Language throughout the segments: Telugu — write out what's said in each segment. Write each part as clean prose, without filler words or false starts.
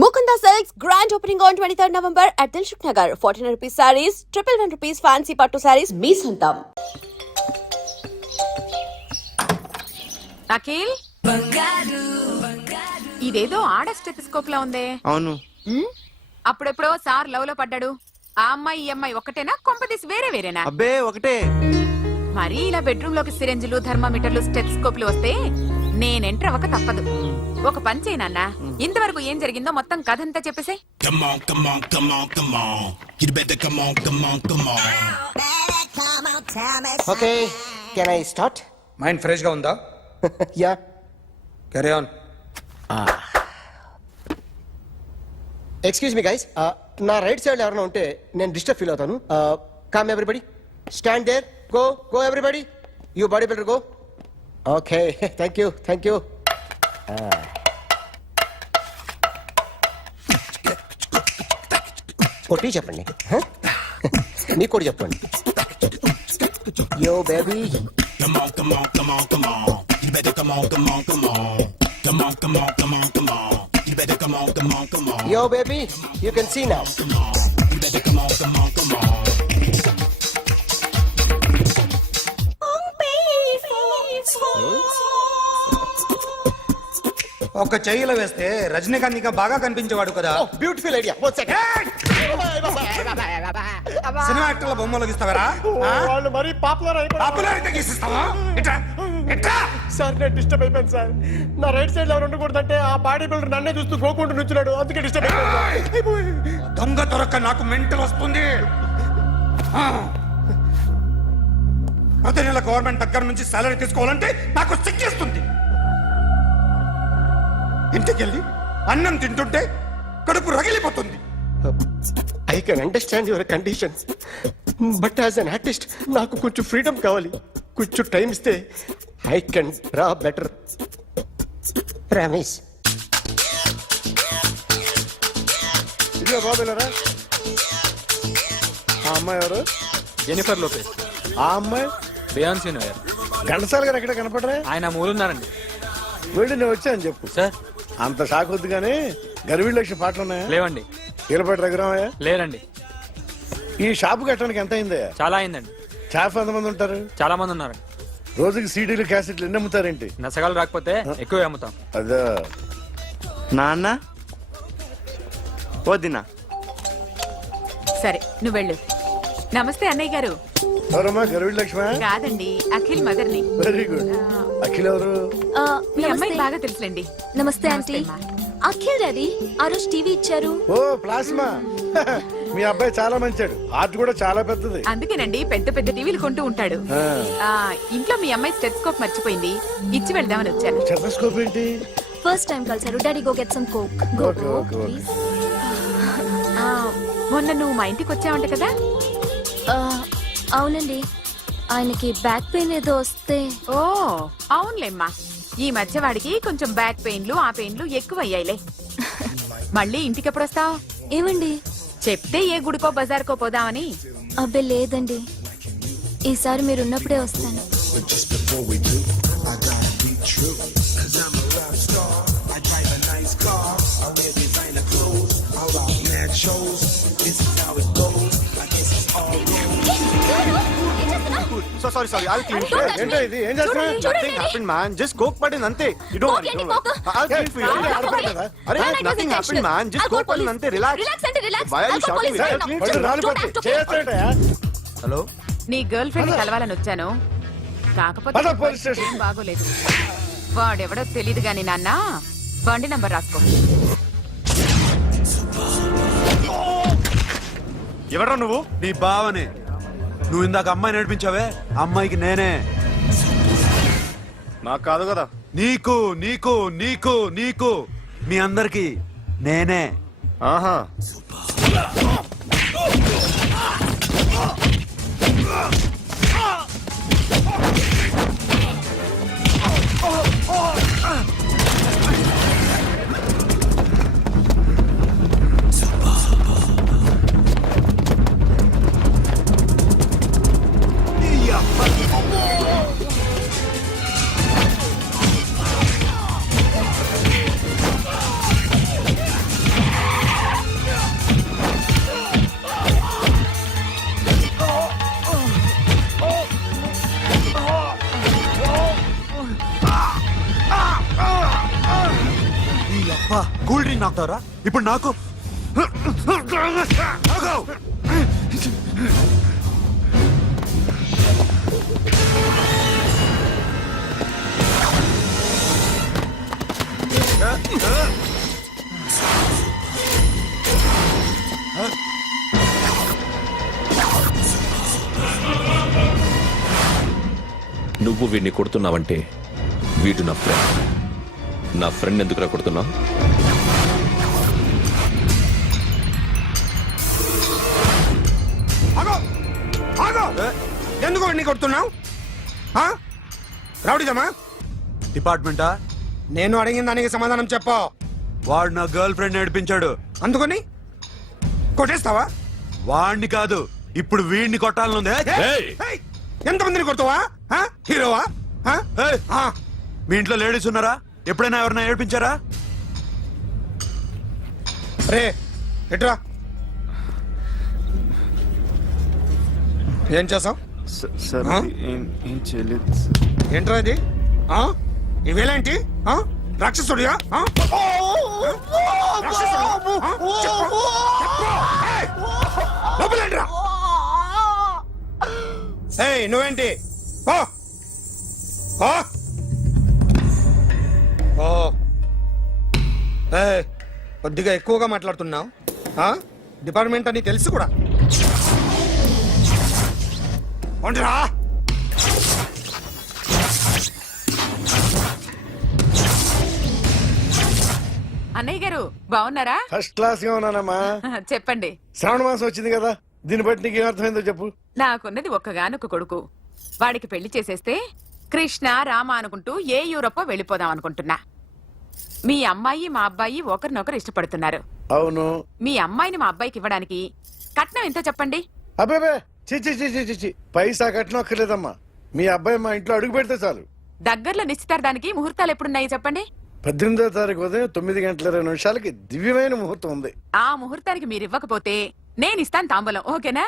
Mukunda Silks grand opening on 23rd November at Dilshuk Nagar. 1400 rupees sarees, 111 rupees fancy pattu sarees, me santam. Akhil ఇదేదో ఆడ స్టెథోస్కోప్ లా ఉందే. అవును. అప్పుడెప్పుడో సార్ లవ్ లో పడ్డాడు. ఆ అమ్మాయి ఈ అమ్మాయి ఒకటేనా, కొంపదీసి వేరే వేరేనా? అబ్బే ఒకటే. మరి ఇలా బెడ్రూమ్ లోకి సిరెంజులు, థర్మామీటర్లు, స్టెథోస్కోప్లు వస్తే నేను ఎంటర్ అవ్వక తప్పదు. ఒక పని చేయి నాన్న, ఇంతవరకు ఏం జరిగిందో మొత్తం కథ అంతా చెప్పేసే. Okay, can I start? Mind fresh గా ఉందా? Ya, carry on. Excuse me guys, నా రైట్ సైడ్ ఎవరైనా ఉంటే నేను డిస్టర్బ్ ఫీల్ అవుతాను. Come everybody, stand there, go go everybody, you bodybuilder go. Okay, thank you thank you. కొట్టి చెప్పండి, నీకు కూడా చెప్పండి. Yo baby, Come on, come on, come on, come on. You better come on, come on, come on. Come on, come on, come on, come on. You better come on, come on, come on. yo baby, you can see now. Come on. You better come on, come on, come on. ఒక చెయ్యిలో వేస్తే రజనీకాంత్ ఇంకా బాగా కనిపించేవాడు కదా. Oh, beautiful idea. One second. Cinema యాక్టర్ల బొమ్మలు గీస్తావరా? వాళ్ళు మరి పాపులర్ పాపులర్ అయితే గీసిస్తావా? ఇట్రా ఇట్రా. సార్ నేను డిస్టర్బ్ అయిపోయాను సార్. నా రైట్ సైడ్ లో ఎవరు ఉండకూడదంటే ఆ బాడీ బిల్డర్ నన్నే చూస్తూ గోకుంటూ నుంచున్నాడు, అందుకే డిస్టర్బ్ అయిపోయాను. దొంగ దొరక్క నాకు మెంటల్ వస్తుంది. ప్రతి నెల గవర్నమెంట్ దగ్గర నుంచి సాలరీ తీసుకోవాలంటే నాకు సిగ్గేస్తుంది. ఇంటికెళ్ళి అన్నం తింటుంటే కడుపు రగిలిపోతుంది. I can understand your conditions, but as an artist నాకు కొంచెం ఫ్రీడమ్ కావాలి. కొంచెం టైం ఇస్తే I can draw better. Promise. ఇదిగో బాబులరా, ఆ అమ్మాయి ఎవరు? Jennifer Lopez. ఆ అమ్మాయి బియాన్సీ నోయర్. ఘంటసాల గారు ఎక్కడ కనపడరా? ఆయన మూలున్నారండి. వెళ్ళి నేను వచ్చాను చెప్పు. సార్ అంత షాక్ వద్దు కానీ గర్వీళ్ళ లక్ష పాటలు ఉన్నాయా? లేవండి. కీలపాటి రఘురామయ్య లేరండి. ఈ షాపు కట్టడానికి ఎంత అయిందా? చాలా అయిందండి. షాప్ ఎంతమంది ఉంటారు? చాలా మంది ఉన్నారండి. రోజుకి సీడీలు క్యాసెట్లు ఎన్ని అమ్ముతారేంటి? నసగాలు రాకపోతే ఎక్కువ అమ్ముతాం. అదా నాన్న వదినా. సరే నువ్వు వెళ్ళు. నమస్తే అన్నయ్య గారు. ఎవరమ్మా? గర్వీళ్ళ లక్ష్మ? కాదండి, అఖిల్ మదర్ని. Very good. అఖిల్ ఎవరు? మీ అమ్మాయి బాగా తెలుసులేండి. నమస్తే ఆంటీ. అఖిల్ డాడీ ఆ రోజు టీవీ ఇచ్చారు. ఓ ప్లాస్మా. మీ అబ్బాయి చాలా మంచాడు, ఆర్ట్ కూడా చాలా పెద్దది. అందుకేనండి పెద్ద పెద్ద టీవీలు కొంటూ ఉంటాడు. ఇంట్లో మీ అమ్మాయి స్టెథోస్కోప్ మర్చిపోయింది, ఇచ్చి వెళ్దామని వచ్చాను. స్టెథోస్కోప్ ఏంటి? ఫస్ట్ టైం కలిసారు. Daddy go get some coke. Go Okay, go okay, okay. Please. మొన్న నువ్వు మా ఇంటికి వచ్చావంట కదా? అవునండి, ఆయనకి బ్యాక్ పెయిన్ ఏదో వస్తే. ఓ అవునులేమ్మా, ఈ మధ్య వాడికి కొంచెం బ్యాక్ పెయిన్లు ఆ పెయిన్లు ఎక్కువ అయ్యాయిలే. మళ్ళీ ఇంటికి ఎప్పుడు వస్తావు? ఏమండి చెప్తే ఏ గుడికో బజార్కో పోదామని. అబ్బే లేదండి, ఈసారి మీరున్నప్పుడే వస్తాను. So sorry sorry, I'll clean it. ఏంటో ఇది? ఏం చేస్తున్నా? Nothing happened man, just coke పడింది అంతే. You don't worry, don't worry. I'll clean for you. అరే nothing happened man, just coke పడింది అంతే. Relax. Why are you shouting? I'll clean it. Hello, నీ గర్ల్ ఫ్రెండ్ కలవాలని వచ్చాను, కాకపోతే పద పోలీస్ స్టేషన్. ఏం బాగోలేదు. వాడెవడో తెలీదు గాని నాన్న, బండి నంబర్ రాసుకో. ఎవడ్రా నువ్వు? నీ బావనే. నువ్వు ఇందాక అమ్మాయి నడిపించావే, అమ్మాయికి నేనే. నాకు కాదు కదా. నీకు నీకు నీకు నీకు మీ అందరికి నేనే. ఆహా, వాడిని ఆపుతావరా ఇప్పుడు నాకు ఆగు! నువ్వు వీడిని కొడుతున్నావంటే వీడు నా ఫ్రెండ్. నా ఫ్రెండ్ ఎందుకురా కొడుతున్నావు? ఆగో ఆగో ఎందుకు వాడిని కొడుతున్నావు రౌడీదమ్మా డిపార్ట్మెంటా? నేను అడిగిన దానికి సమాధానం చెప్పు. వాడు నా గర్ల్ ఫ్రెండ్ నడిపించాడు. అందుకని కొట్టేస్తావా? వాడిని కాదు, ఇప్పుడు వీడిని కొట్టాలనుంది. ఏయ్! ఎంతమందిని కొడతావా? హీరోవా? ఏయ్! ఆ, మీ ఇంట్లో లేడీస్ ఉన్నారా? ఎప్పుడైనా ఎవరైనా ఏడిపించారా? రే ఎట్రా ఏం చేసావు? సార్ ఆ? ఏం చేయలేదు సార్. ఏంట్రా ఇది? ఇవేలేంటి? రాక్షసుడియా? రాక్షసుడు? చెప్పు. ఏయ్! లోపలేంట్రా? ఏయ్ నువ్వేంటి? పో. పో. పో. ఏయ్, కొద్దిగా ఎక్కువగా మాట్లాడుతున్నావు. డిపార్ట్మెంట్ అని తెలుసు కూడా. ఉండరా? అన్నయ్య గారు బాగున్నారా? ఫస్ట్ క్లాస్ గా ఉన్నానమ్మా. చెప్పండి. శ్రావణ మాసం వచ్చింది కదా, దీన్ని బట్టి నీకు ఏమర్థమైందో చెప్పు. నాకున్నది ఒక్కగానొక్క కొడుకు. వాడికి పెళ్లి చేసేస్తే కృష్ణ రామ అనుకుంటూ ఏ యూరోపో వెళ్ళిపోదాం అనుకుంటున్నా. మీ అమ్మాయి మా అబ్బాయి ఒకరినొకరు ఇష్టపడుతున్నారు. అవును. మీ అమ్మాయిని మా అబ్బాయికి ఇవ్వడానికి కట్నం ఎంతో చెప్పండి. అబ్బాబే చిచి పైసా కట్టనక్కర్లేదమ్మా. మీ అబ్బాయి మా ఇంట్లో అడుగు పెడితే చాలు. దగ్గరలో నిశ్చితార్థానికి ముహూర్తాలు ఎప్పుడున్నాయి చెప్పండి. 18వ తారీఖు ఉదయం 9:20 దివ్యమైన ముహూర్తం ఉంది. ఆ ముహూర్తానికి మీరు ఇవ్వకపోతే నేను ఇస్తాను తాంబూలం. ఓకేనా?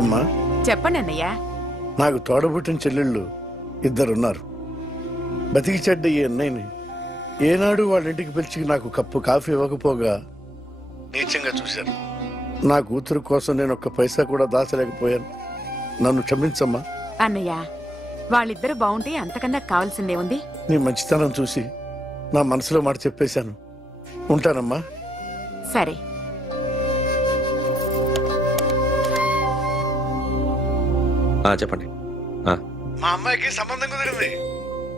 అమ్మా చెప్పండి అన్నయ్య. నాకు తోడబుట్టిన చెల్లెళ్ళు ఇద్దరున్నారు. బతికి చెడ్డ ఈ అన్నయ్యని ఏనాడు వాళ్ళ ఇంటికి పిలిచి నాకు కప్పు కాఫీ ఇవ్వకపోగా నీచంగా చూశాను. నా కూతురు కోసం నేను ఒక్క పైసా కూడా దాచలేకపోయాను. నన్ను క్షమించమ్మా. అన్నయ్య, వాళ్ళిద్దరు బాగుంటే అంతకన్నా కావాల్సిందే ఉంది. నీ మంచితనం చూసి నా మనసులో మాట చెప్పేశాను. ఉంటానమ్మా. సరే. చెప్పండి. మా అమ్మాయికి సంబంధం కుదిరింది.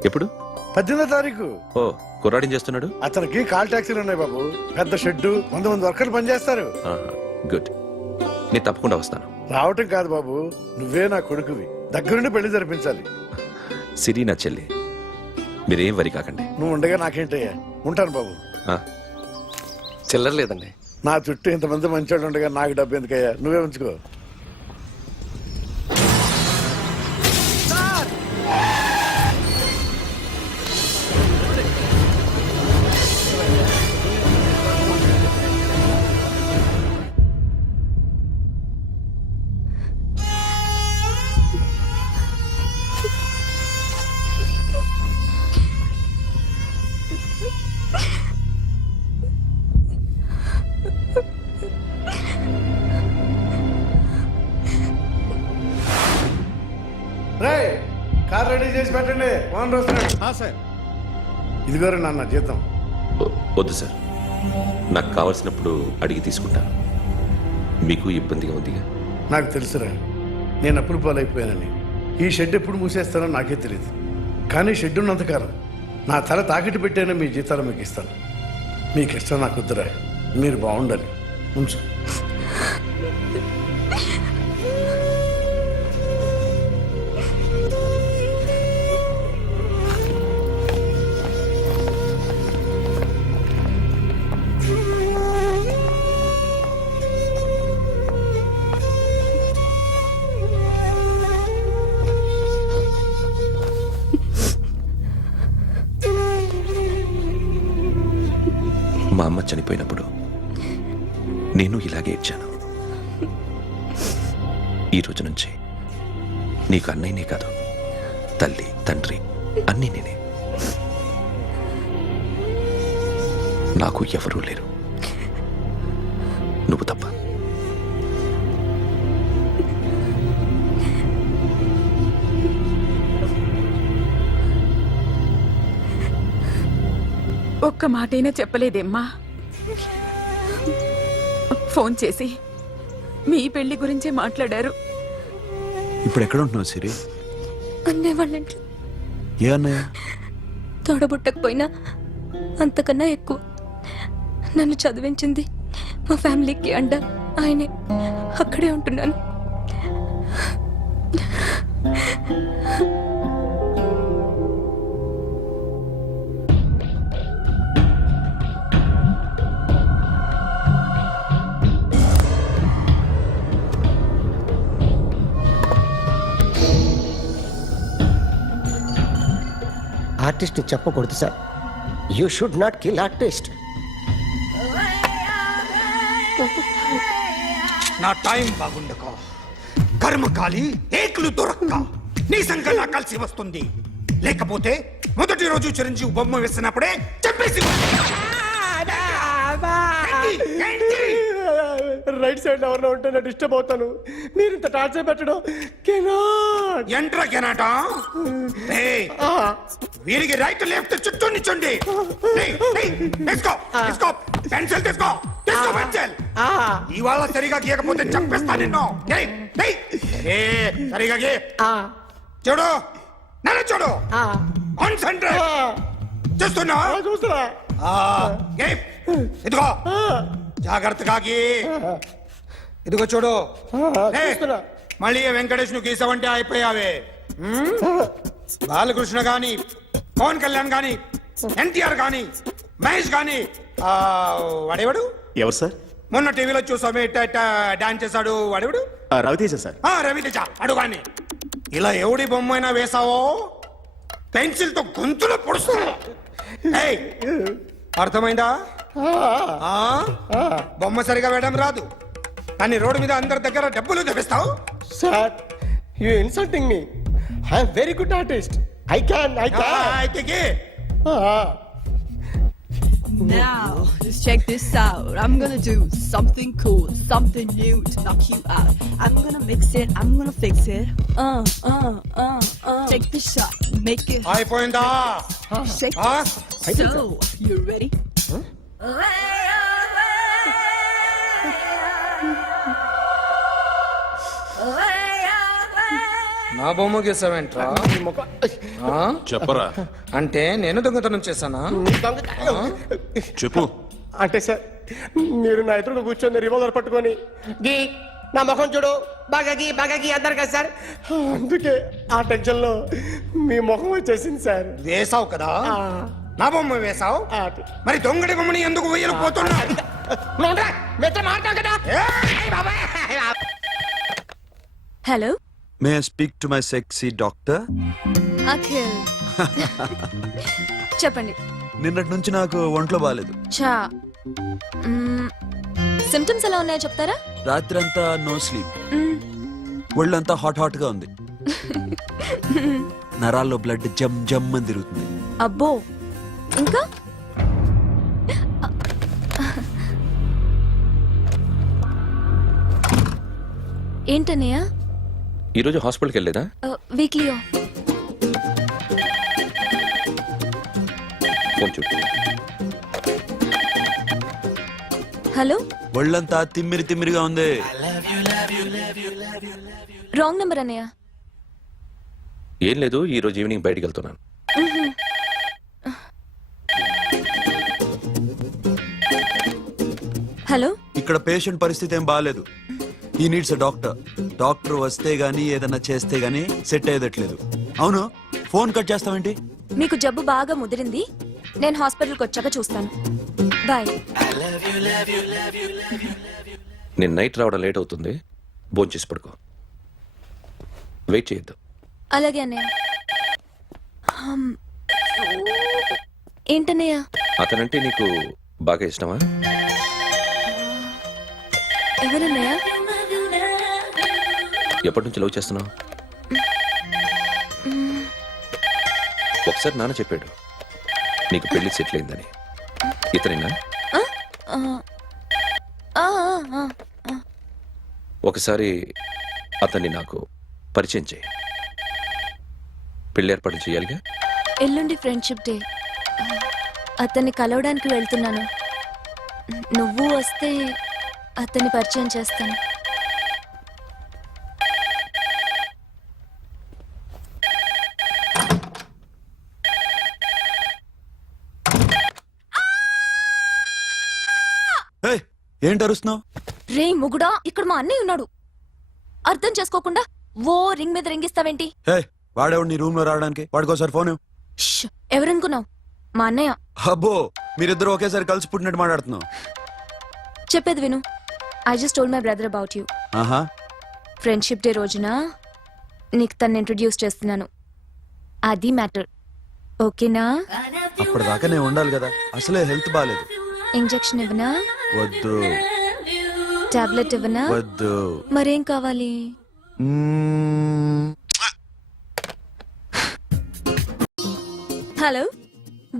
ఎప్పుడు? 18వ తారీఖు. ఓ, కుర్రాడిని చేస్తున్నాడు. అతనికి కాల్ టాక్సీలు ఉన్నాయి బాబు. పెద్ద షెడ్, 100 మంది వర్కర్లు పనిచేస్తారు. గుడ్. నేను తప్పకుండా వస్తాను. రావటం కాదు బాబు, నువ్వే నా కొడుకువి. దగ్గరుండి పెళ్లి జరిపించాలి. సిరి నా చెల్లి, మీరేం వరి కాకండి. నువ్వు ఉండగా నాకేంటయ్యా. ఉంటాను బాబు. చిల్లర లేదండి. నా చుట్టూ ఇంతమంది మంచోళ్ళు ఉండగా నాకు డబ్బు ఎందుకయ్యా, నువ్వే ఉంచుకో. కార్ రెడీ చేసి పెట్టండి. ఓనర్ వస్తున్నాడు. సార్ ఇదిగోరు నాన్న జీతం. వద్దు సార్, నాకు కావలసినప్పుడు అడిగి తీసుకుంటాను. మీకు ఇబ్బందిగా ఉందిగా. నాకు తెలుసురా, నేను అప్పులు పాలైపోయానని. ఈ షెడ్ ఎప్పుడు మూసేస్తానో నాకే తెలియదు. కానీ షెడ్ ఉన్నంతకాలం నా తల తాకట్టు పెట్టానో మీ జీతాలు మీకు ఇస్తాను. మీకు ఇష్టం నాకు వద్దురా, మీరు బాగుండాలి. ఉంచు. మా అమ్మ చనిపోయినప్పుడు నేను ఇలాగే ఏడ్చాను. ఈ రోజు నుంచి నీకు అన్నయ్యనే కాదు, తల్లి తండ్రి అన్నీ నేనే. నాకు ఎవరూ లేరు, నువ్వు తప్ప. ఒక్క మాటైనా చెప్పలేదేమ్మా? ఫోన్ చేసి మీ పెళ్లి గురించే మాట్లాడారు. ఇప్పుడు ఎక్కడ ఉంటున్నావు సిరి? అన్నయ్య వాళ్ళంట్లో ఏ అన్నయ్య? తోడబుట్టకపోయినా అంతకన్నా ఎక్కువ నన్ను చదివించింది మా ఫ్యామిలీకి అండ ఆయనే. అక్కడే ఉంటున్నాను. ఆర్టిస్ట్ చెప్పకూడదు sir. You should not kill artist. నా టైం బాగుండకో, కర్మకాలి ఏకులు దొరక్క నీ సంకల్లా కలిసి వస్తుంది. లేకపోతే మొదటి రోజు చిరంజీవి బొమ్మ వేసినప్పుడే చెప్పేసి రైట్ సైడ్ ఎవరిలో ఉంటే నేను డిస్టర్బ్ అవుతాను. మీరు ఇంత టార్చర్ పెట్టడం ఎంట్రా కెనాట. వీరికి రైట్ లెఫ్ట్ చుట్టూ నిచ్చండి. తీసుకో తీసుకో పెన్సిల్, తీసుకో తీసుకో పెన్సిల్. ఇవాళ సరిగా గీయకపోతే చంపేస్తా నిన్ను. సరిగా గీ. చూడు నన్ను చూడు. కాన్సంట్రేట్ చూస్తున్నా. ఇదిగో జాగ్రత్తగా గీ. ఇదిగో చూడు. మళ్ళీ వెంకటేష్ ను గీసావంటే అయిపోయావే. బాలకృష్ణ గాని, పవన్ కళ్యాణ్ గాని, ఎన్టీఆర్ గాని, మహేష్ గాని, వాడేవాడు ఎవరు సార్? మొన్న టీవీలో చూసామే డాన్స్ చేశాడు వాడేవాడు? రవితేజ సార్. రవితేజ అడుగాని. ఇలా ఎవడి బొమ్మ అయినా వేసావో పెన్సిల్ తో గొంతులో పొడుస్తా. అర్థమైందా? బొమ్మ సరిగా వేయడం రాదు కానీ రోడ్డు మీద అందరి దగ్గర డబ్బులు తెప్పిస్తావు. Sir, you insulting me. I'm very good artist. I can అయితే Now, just check this out. I'm gonna do something cool, something new to knock you out. I'm gonna mix it, I'm gonna fix it. Take the shot, make it అయిపోయిందా? shake. So, you ready? నా బొమ్మ గీసావేంట్రా? చెప్పరా. అంటే నేను దొంగతనం చేశానా? చెప్పు. అంటే సార్, మీరు నా ఎదురుగా కూర్చొని రివాల్వర్ పట్టుకొని గీ నా ముఖం చూడు బాగా గీ అన్నారు కదా సార్. అందుకే ఆ టెన్షన్ లో మీ ముఖం వచ్చేసింది సార్. వేసావు కదా, నా బొమ్మ వేసావు. మరి దొంగడి బొమ్మని ఎందుకు వేయలేకపోతున్నా? Hello, may I speak to my sexy doctor? Akhil. చెప్పండి. నిన్నటి నుంచి నాకు ఒంట్లో బాగాలేదు. చా, సిమ్టమ్స్ ఎలా ఉన్నాయో చెప్తారా? రాత్రి అంతా నో స్లీప్, ఒళ్ళంతా హాట్ గా ఉంది, నరాల్లో బ్లడ్ జమ్ జమ్ అని తిరుగుతుంది. అబ్బో, ఇంకా? ఏంటన్నయ్య? ఈరోజు హాస్పిటల్కి వెళ్ళేదా? Weekly off. ఫోన్ చూడు. హలో, ఒళ్ళంతా తిమ్మిరిగా ఉంది. రాంగ్ నెంబర్ అన్నయ్య. ఏం లేదు, ఈరోజు ఈవినింగ్ బయటికి వెళ్తున్నాను. హలో, ఇక్కడ పేషెంట్ పరిస్థితి ఏం బాగాలేదు. ఈ నీడ్స్ డాక్టర్. డాక్టర్ వస్తే గానీ ఏదన్నా చేస్తే గానీ సెట్ అయ్యేదట్లేదు. అవును, ఫోన్ కట్ చేస్తావేంటి? మీకు జబ్బు బాగా ముదిరింది, నేను హాస్పిటల్కి వచ్చాక చూస్తాను. బాయ్. నేను నైట్ రావడం లేట్ అవుతుంది, భోంచేసి పడుకో. వెయిట్ చేయొద్దు. అలాగే అన్నయ్య. ఏంటన్నయ్య? అతనంటే నీకు బాగా ఇష్టమా? ఎవరన్నయ్య? ఎప్పటి నుంచి లవ్ చేస్తున్నావు? ఒకసారి నాన్న చెప్పాడు నీకు పెళ్లి సెటిల్ అయిందని. ఇతనేనా? ఆ, ఆ, ఆ, ఆ. ఒకసారి అతన్ని నాకు పరిచయం చేయి. పెళ్లి ఏర్పాటు చేయాలిగా. ఎల్లుండి ఫ్రెండ్షిప్ డే. అతన్ని కలవడానికి వెళ్తున్నాను. నువ్వు వస్తే అతన్ని పరిచయం చేస్తాను. ఏయ్, ఏంటి అరుస్తున్నావు? రే ముగుడా, ఇక్కడ మా అన్నయ్య ఉన్నాడు. అర్థం చేసుకోకుండా ఓ రింగ్ మీద రింగిస్తావేంటి? వాడేవాడు నీ రూమ్ లో రావడానికి? వాడికోసారి ఫోన్ ఇవ్వు. ష్, ఎవరనుకున్నావు? మా అన్నయ్య. అబ్బో, మీరిద్దరు ఒకేసారి కలిసి పుట్టినట్టు మాట్లాడుతున్నావు. చెప్పేది విను. I just told my brother about you. ఆహా, ఫ్రెండ్షిప్ డే రోజున నీకు తను ఇంట్రడ్యూస్ చేస్తున్నాను. అది మ్యాటర్. ఓకేనా? అప్పటిదాకా నేను ఉండాలి కదా. అసలే హెల్త్ బాగాలేదు. ఇంజెక్షన్ ఇవ్వనా? వద్దు. టాబ్లెట్ ఇవ్వనా? వద్దు. మరేం కావాలి? హలో,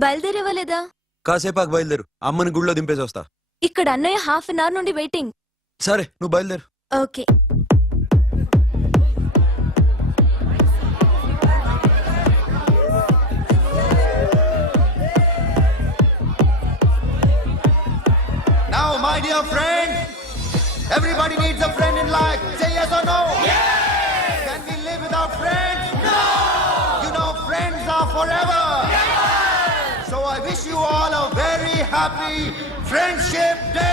బయలుదేరేవా లేదా? కాసేపాకు బయలుదేరు. అమ్మని గుళ్ళో దింపేసి వస్తా. ఇక్కడ అన్నయ్య హాఫ్ అన్ అవర్ నుండి వెయిటింగ్. సరే, నువ్వు బయలుదేరు. Okay. Now, my dear friend, everybody needs a friend in life. Say yes or no. Yes. Can we live without friends? No. You know, friends are forever. Yes. So I wish you all a very happy Friendship Day.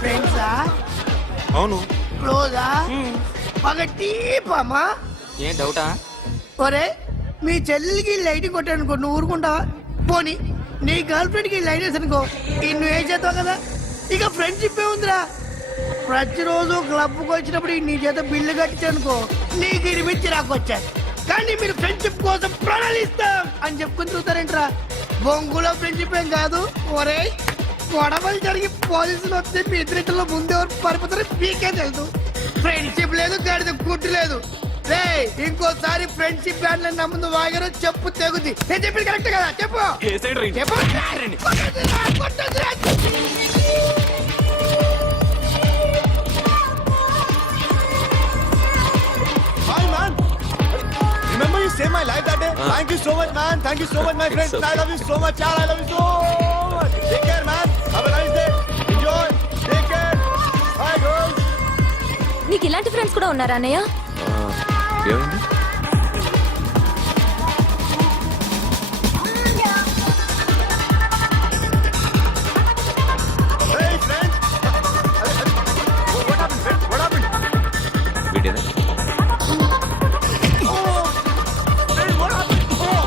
ఫ్రెండ్సా? అవును. క్లోజా? పగటి పామా? ఏం డౌటా? ఒరే, మీ చెల్లికి లైట్ కొట్టానుకో, నువ్వు ఊరుకుంటావా? పోనీ నీ గర్ల్ ఫ్రెండ్ కి లైట్ వేసి అనుకో, నువ్వు ఏం చేస్తావు కదా? ఇక ఫ్రెండ్షిప్ ఏ ఉందిరా. ప్రతిరోజు క్లబ్కి వచ్చినప్పుడు నీ చేత బిల్లు కట్టించనుకో, నీకు ఇరిమిచ్చి రాకొచ్చాను. కానీ మీరు ఫ్రెండ్షిప్ కోసం ప్రణాళిస్తాం అని చెప్పుకుని చూస్తారేంట్రా? బొంగులో ఫ్రెండ్షిప్ ఏం కాదు. ఒరే, గొడవలు జరిగి పోలీసులు వస్తే మీ ఇద్దరిలో ముందెవరు పరిపోతారో మీకే తెలుసు. ఫ్రెండ్షిప్ లేదు, గడిద గుడ్డు లేదు. రే, ఇంకోసారి ఫ్రెండ్షిప్ బ్యాండ్ నా ముందు వాగారో చెప్పు తెగుద్ది. నేను చెప్పింది కరెక్ట్ కదా? చెప్పు చెప్పు. Hi, man. Remember you saved my life that day? Thank you so much, man. Thank you so much, my friends. I love you so much, yaar. I love you so much. Take care, man. Have a nice day. Enjoy. Take care. Bye, girls. నీకు ఇలాంటి ఫ్రెండ్స్ కూడా ఉన్నారా అన్నయ్య? ఏమైంది? Hey, friend. What happened, friend? What happened? వీడేనా? Oh, friend, what happened? Oh.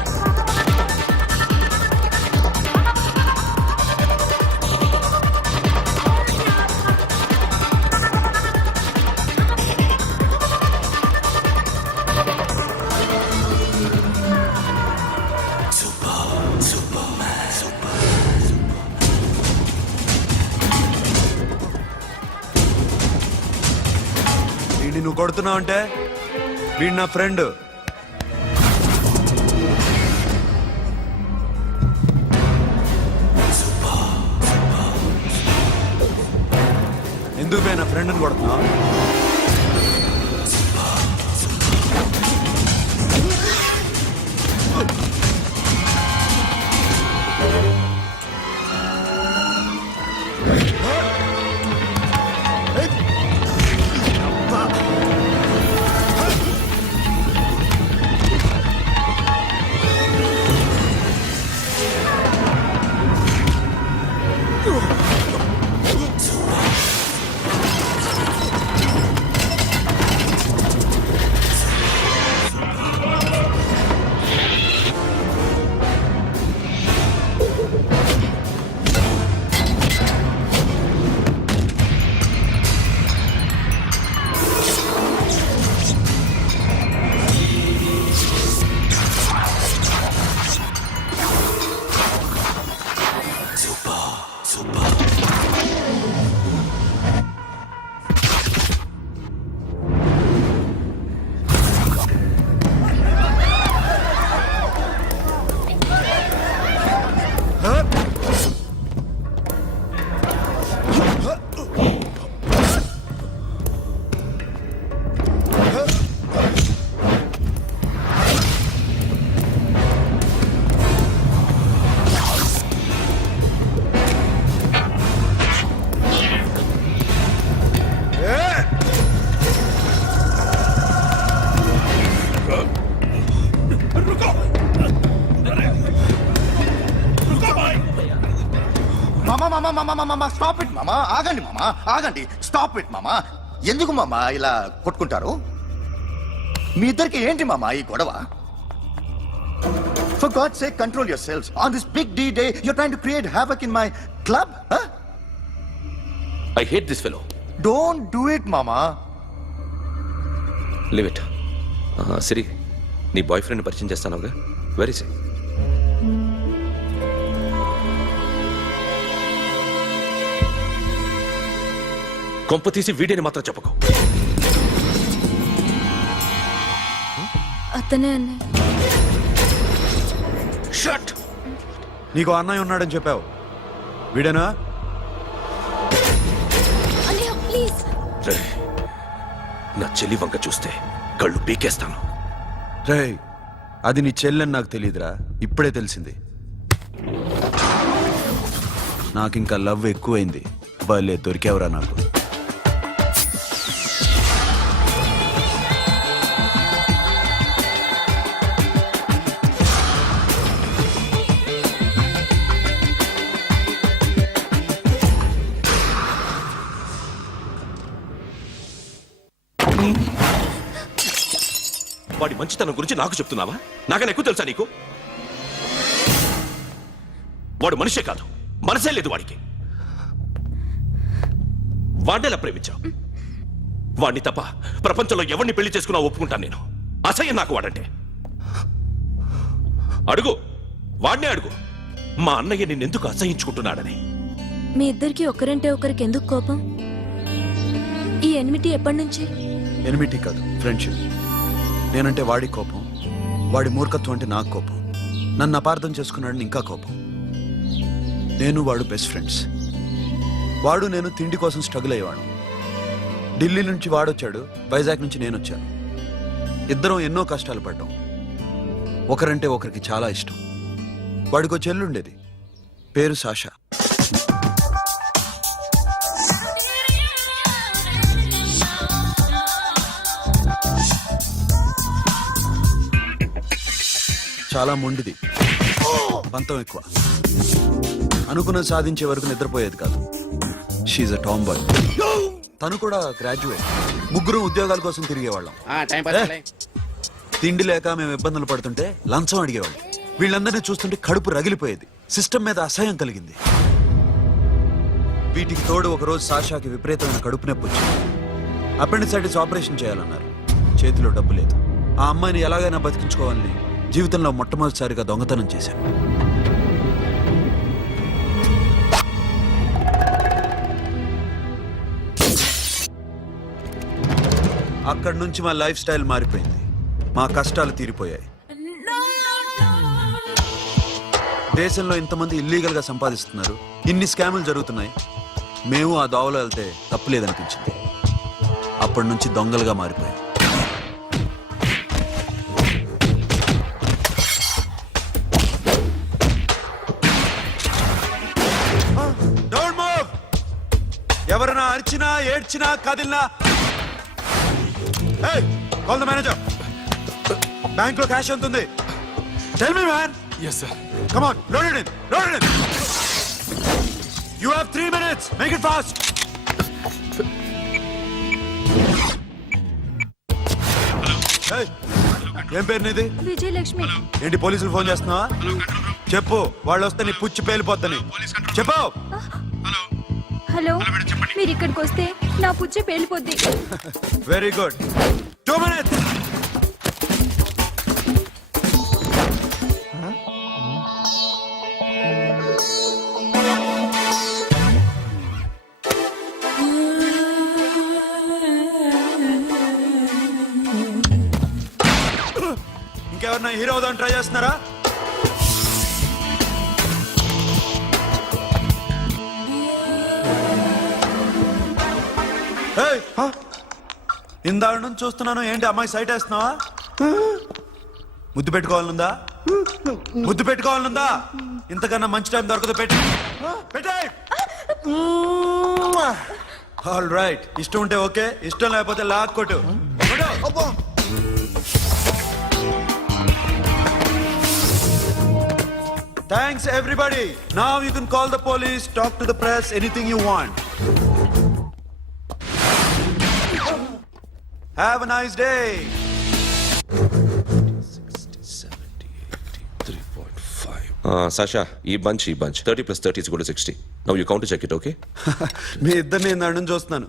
వీడిని నువ్వు కొడుతున్నావు అంటే వీడు నా ఫ్రెండ్. ఎందుకు పోయి నా ఫ్రెండ్ని కొడుతున్నావు? మామా స్టాప్ ఇట్ మామా, ఆగండి మామా, ఆగండి, స్టాప్ ఇట్ మామా. ఎందుకు మామా ఇలా కొట్టుకుంటారు? మీ ఇద్దరికి ఏంటి మామా ఈ గొడవ? For God's sake, control yourselves. On this big D-Day, you're trying to create havoc in my club? Huh? I hate this fellow. Don't do it, mama. Leave it. Siri, నీ బాయ్ ఫ్రెండ్ పరిచయం చేస్తానుగా. వెరీ సే. కొంప తీసి వీడిని మాత్రం చెప్పకు. అతనే అన్నయ్య. షట్. నీకు అన్నయ్య ఉన్నాడని చెప్పావు, వీడేనా? అన్నయ్య ప్లీజ్. రే, నా చెల్లి వంక చూస్తే కళ్ళు పీకేస్తాను. రేయ్, అది నీ చెల్లెని నాకు తెలియదురా, ఇప్పుడే తెలిసింది. నాకింకా లవ్ ఎక్కువైంది. భలే దొరికావురా నాకు. వాడి మంచితనం గురించి నాకు చెప్తున్నావా? నాకన్నా ఎక్కువ తెలుసా నీకు? వాడు మనిషే కాదు, మనసే లేదు వాడికి. వాడినేలా ప్రేమించావు? వాడిని తప్ప ప్రపంచంలో ఎవరిని పెళ్లి చేసుకున్నా ఒప్పుకుంటాను నేను. అసహ్యం నాకు వాడంటే. అడుగు, వాడినే అడుగు, మా అన్నయ్య నిన్నెందుకు అసహించుకుంటున్నాడని. మీ ఇద్దరికి ఒకరంటే ఒకరికి ఎందుకు కోపం? ఈ ఎనిమిటి ఎప్పటి నుంచి? ఎనిమిటీ కాదు, ఫ్రెండ్షిప్. నేనంటే వాడి కోపం, వాడి మూర్ఖత్వం అంటే నాకు కోపం. నన్ను అపార్థం చేసుకున్నాడని ఇంకా కోపం. నేను వాడు బెస్ట్ ఫ్రెండ్స్. వాడు నేను తిండి కోసం స్ట్రగుల్ అయ్యేవాడు. ఢిల్లీ నుంచి వాడొచ్చాడు, వైజాగ్ నుంచి నేను వచ్చాను. ఇద్దరం ఎన్నో కష్టాలు పడ్డాం. ఒకరంటే ఒకరికి చాలా ఇష్టం. వాడికో చెల్లుండేది, పేరు సాషా. చాలా మొండిది, పంతం ఎక్కువ. అనుకున్నది సాధించే వరకు నిద్రపోయేది కాదు. She's a tomboy. తను కూడా గ్రాడ్యుయేట్. ముగ్గురు ఉద్యోగాల కోసం తిరిగేవాళ్ళం. తిండి లేక మేము ఇబ్బందులు పడుతుంటే లంచం అడిగేవాళ్ళం. వీళ్ళందరినీ చూస్తుంటే కడుపు రగిలిపోయేది. సిస్టమ్ మీద అసహ్యం కలిగింది. వీటికి తోడు ఒకరోజు సాషాకి విపరీతమైన కడుపు నొప్పి వచ్చింది. అపెండిసైటిస్ ఆపరేషన్ చేయాలన్నారు. చేతిలో డబ్బు లేదు. ఆ అమ్మాయిని ఎలాగైనా బతికించుకోవాలని జీవితంలో మొట్టమొదటిసారిగా దొంగతనం చేశాను. అక్కడి నుంచి మా లైఫ్ స్టైల్ మారిపోయింది. మా కష్టాలు తీరిపోయాయి. దేశంలో ఇంతమంది ఇల్లీగల్ గా సంపాదిస్తున్నారు, ఇన్ని స్కాములు జరుగుతున్నాయి. మేము ఆ దోవలో వెళ్తే తప్పులేదనిపించింది. అప్పటి నుంచి దొంగలుగా మారిపోయాం. ఎవరైనా అరిచినా ఏడ్చినా కదిలినా కాల్ ద మేనేజర్. బ్యాంక్ లో క్యాష్ ఎంత ఉంది? Tell me man. Yes sir. Come on, load it in, load it in. You have 3 minutes, make it fast. ఏం పేరు నీది? విజయలక్ష్మి. ఏంటి పోలీసులు ఫోన్ చేస్తున్నావా? చెప్పు, వాళ్ళు వస్తే నీ పుచ్చి పేలిపోద్దని చెప్పు. హలో, మీరు ఇక్కడికి వస్తే నా పుచ్చ పేలిపోద్ది. Very good. 2 minutes. ఇంకెవరన్నా హీరో అవుదాం ట్రై చేస్తున్నారా? ఇందాక నుంచి చూస్తున్నాను, ఏంటి అమ్మాయి సైట్ వేస్తున్నావా? ముద్దు పెట్టుకోవాలనుందా? ముద్దు పెట్టుకోవాలనుందా? ఇంతకన్నా మంచి టైం దొరకదు. పెట్టే. ఆల్ రైట్, ఇష్టం ఉంటే ఓకే, ఇష్టం లేకపోతే లాక్ కొట్టు. Thanks everybody. Now you can call the police, talk to the press, anything you want. Have a nice day. 3.5. Sasha, ఈ bunch 30 plus 30 is equal to 60. Now you count to check it, okay? మీ ఇద్దరిని నేను నుంచి చూస్తున్నాను.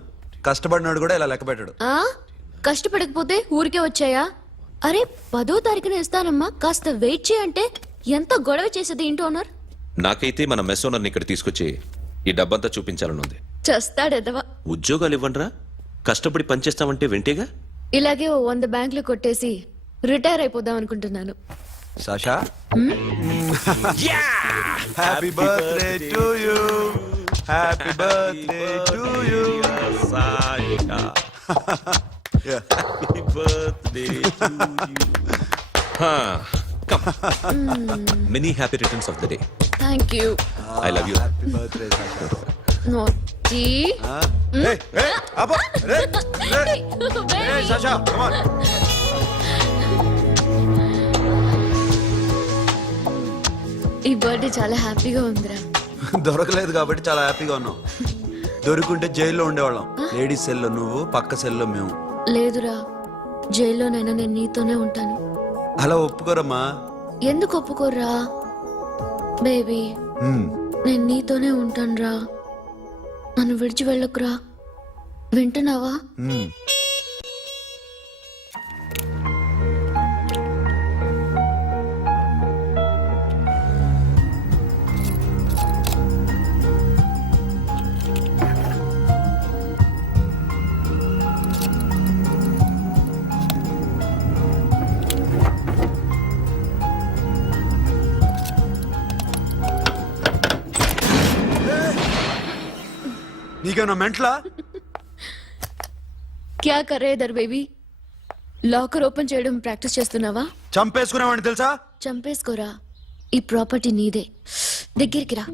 కష్టపడినాడు కూడా ఇలా లెక్క పెట్టాడు. కష్టపడకపోతే ఊరికే వచ్చాయా? అరే 10వ తారీఖున ఇస్తానమ్మా, కాస్త వెయిట్ చేయంటే ఎంత గొడవ చేసేది ఇంటి ఓనర్. నాకైతే మన మెస్ ఓనర్ని ఇక్కడ తీసుకొచ్చి ఈ డబ్బంతా చూపించాలని ఉంది. చస్తాడెదవా. ఉద్యోగాలు ఇవ్వండిరా, కష్టపడి పనిచేస్తామంటే వింటేగా. ఇలాగే 100 బ్యాంకులు కొట్టేసి రిటైర్ అయిపోదాం అనుకుంటున్నాను. Sasha? Happy birthday to you. Happy birthday to you. Sasha. Yeah. Happy birthday to you. Come. Many happy returns of the day. Thank you. I love you. Happy birthday, Sasha. నోటి. Hey, hey, Abba. Hey, hey. Hey, Sasha, come on. ఈ బర్త్డే చాలా హ్యాపీగా ఉందిరా. దొరకలేదు కాబట్టి చాలా హ్యాపీగా ఉన్నాం. దొరుకుంటే జైల్లో ఉండేవాళ్ళం. లేడీస్ సెల్లో నువ్వు, పక్క సెల్లో మేము. లేదురా, జైల్లోనైనా నేను నీతోనే ఉంటాను. అలా ఒప్పుకోరమ్మా. ఎందుకు ఒప్పుకోర్రా బేబీ? నేను నీతోనే ఉంటానురా, నన్ను విడిచి వెళ్ళకురా. వింటున్నావా? నీకేమన్నా మెంట్లా? క్యా కరే ఇధర్ బేబీ? లాకర్ ఓపెన్ చేయడం ప్రాక్టీస్ చేస్తున్నావా? చంపేసుకునేవాడిని తెలుసా? చంపేసుకోరా, ఈ ప్రాపర్టీ నీదే. దగ్గరికి రా.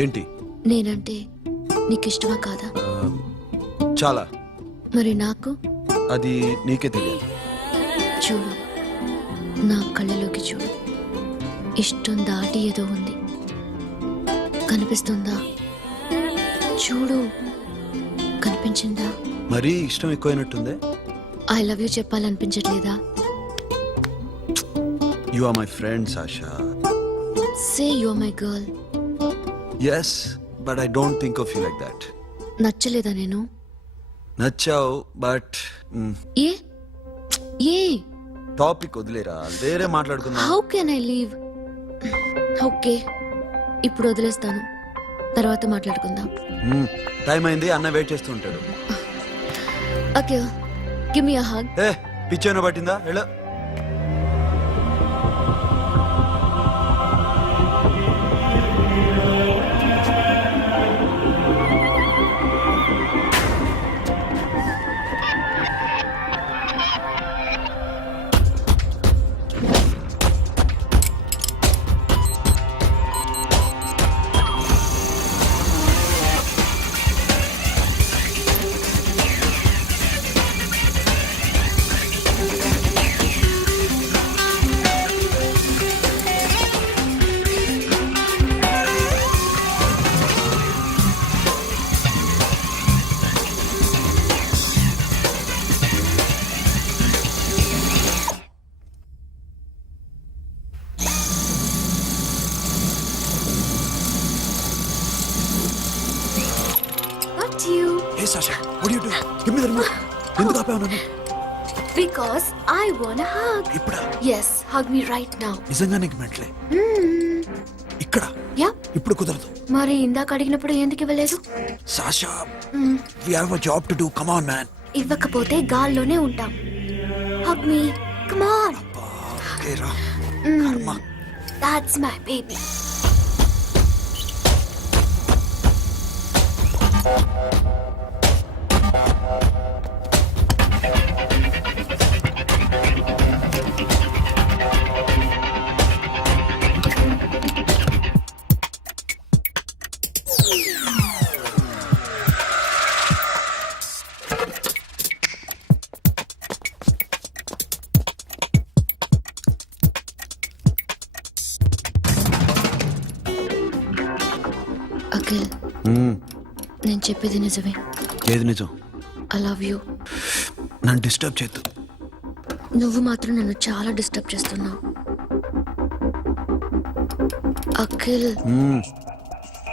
ఏంటి? నేనంటే నీకు ఇష్టమా కాదా? చాలా. మరి నాకు? అది నీకే తెలియదు. చూడు, నా కళ్ళలోకి చూడు. ఇష్టం దాటి ఏదో ఉంది, కనిపిస్తుందా? చూడు, కనిపించిందా? మరీ ఇష్టం ఎక్కువైనట్టుందే. ఐ లవ్ యూ చెప్పాలనిపించట్లేదా? You are my friend Sasha. Say you are my girl. Yes, but I don't think of you like that. నచ్చలేదా నేను? నచ్చావు, బట్ ఏ ఏ టాపిక్ వదిలేరా, వేరే మాట్లాడుకుందాం. How can I leave? Okay, ఇప్పుడు వదిలేస్తాను, తర్వాత మాట్లాడుకుందాం. టైం అయింది, అన్న వెయిట్ చేస్తూ ఉంటాడు. Okay, give me a hug. ఏ పిచ్చేనో పట్టిందా? వెళ్ళు. Hey Sasha, what are you doing? Give me the remote. ఎందుకు ఆపావు నన్ను? Because I want a hug. ఇప్పుడా? Yes, hug me right now. నిజంగా నీకు మెంట్లే? ఇక్కడ? యా. ఇప్పుడు కుదరదు. మరి ఇందాక అడిగినప్పుడు ఎందుకు ఇవ్వలేదు? Sasha, we have a job to do. Come on, man. ఇవ్వకపోతే గాల్లోనే ఉంటాం. Hug me. Come on. Okay, రా. కర్మ. That's my baby. అఖిల్ నేను చెప్పేది నిజమే. ఏది నిజం? I love you. నన్ను డిస్టర్బ్ చేయొద్దు. నువ్వు మాత్రం నన్ను చాలా డిస్టర్బ్ చేస్తున్నావు అఖిల్.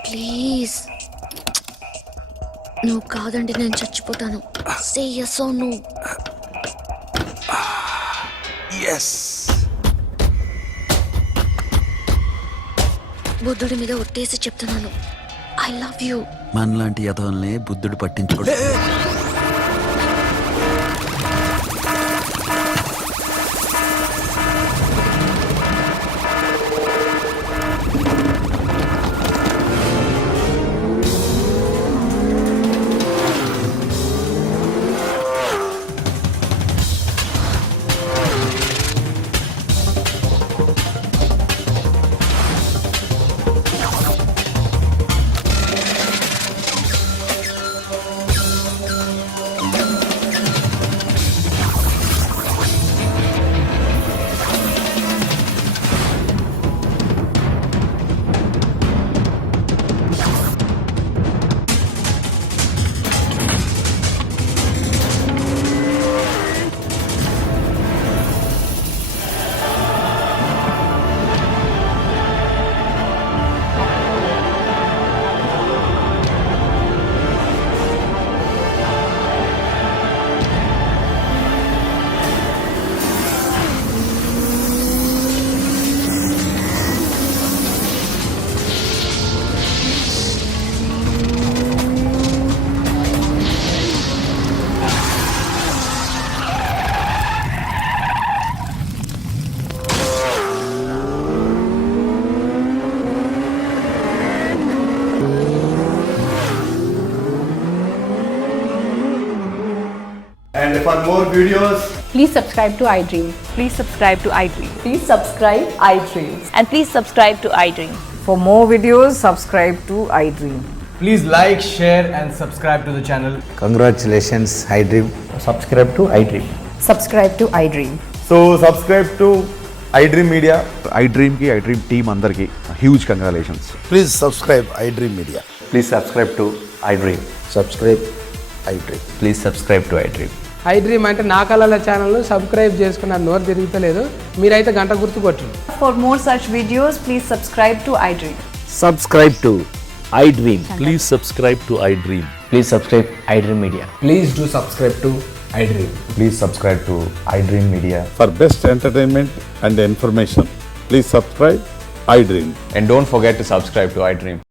ప్లీజ్, నువ్వు కాదంటే నేను చచ్చిపోతాను. సే yes or no. ఎస్. బుద్ధుడి మీద ఒట్టేసి చెప్తున్నాను, ఐ లవ్ యూ. మనలాంటి యథవల్ని బుద్ధుడు పట్టించుకోడు. And for more videos, Please subscribe to iDream. Please subscribe to iDream. Please subscribe iDream. And please subscribe to iDream. For more videos, subscribe to iDream. please like, share, and subscribe to the channel. Congratulations iDream. Subscribe to iDream. Subscribe to iDream. So subscribe to iDream Media. iDream ki iDream team andarki huge congratulations. Please subscribe iDream media. Please subscribe to iDream. Subscribe iDream. Please subscribe to iDream. iDream అంటే నా కళల ఛానల్ సబ్స్క్రైబ్ చేసుకున్న నోరు తిరుగుతలేదు. మీరైతే గంట గుర్తు కొట్టండి. For more such videos, please subscribe to iDream. Subscribe to iDream. Please subscribe to iDream. Please subscribe iDream Media. Please do subscribe to iDream. Please subscribe to iDream Media. For best entertainment and information, please subscribe iDream. And don't forget to subscribe to iDream.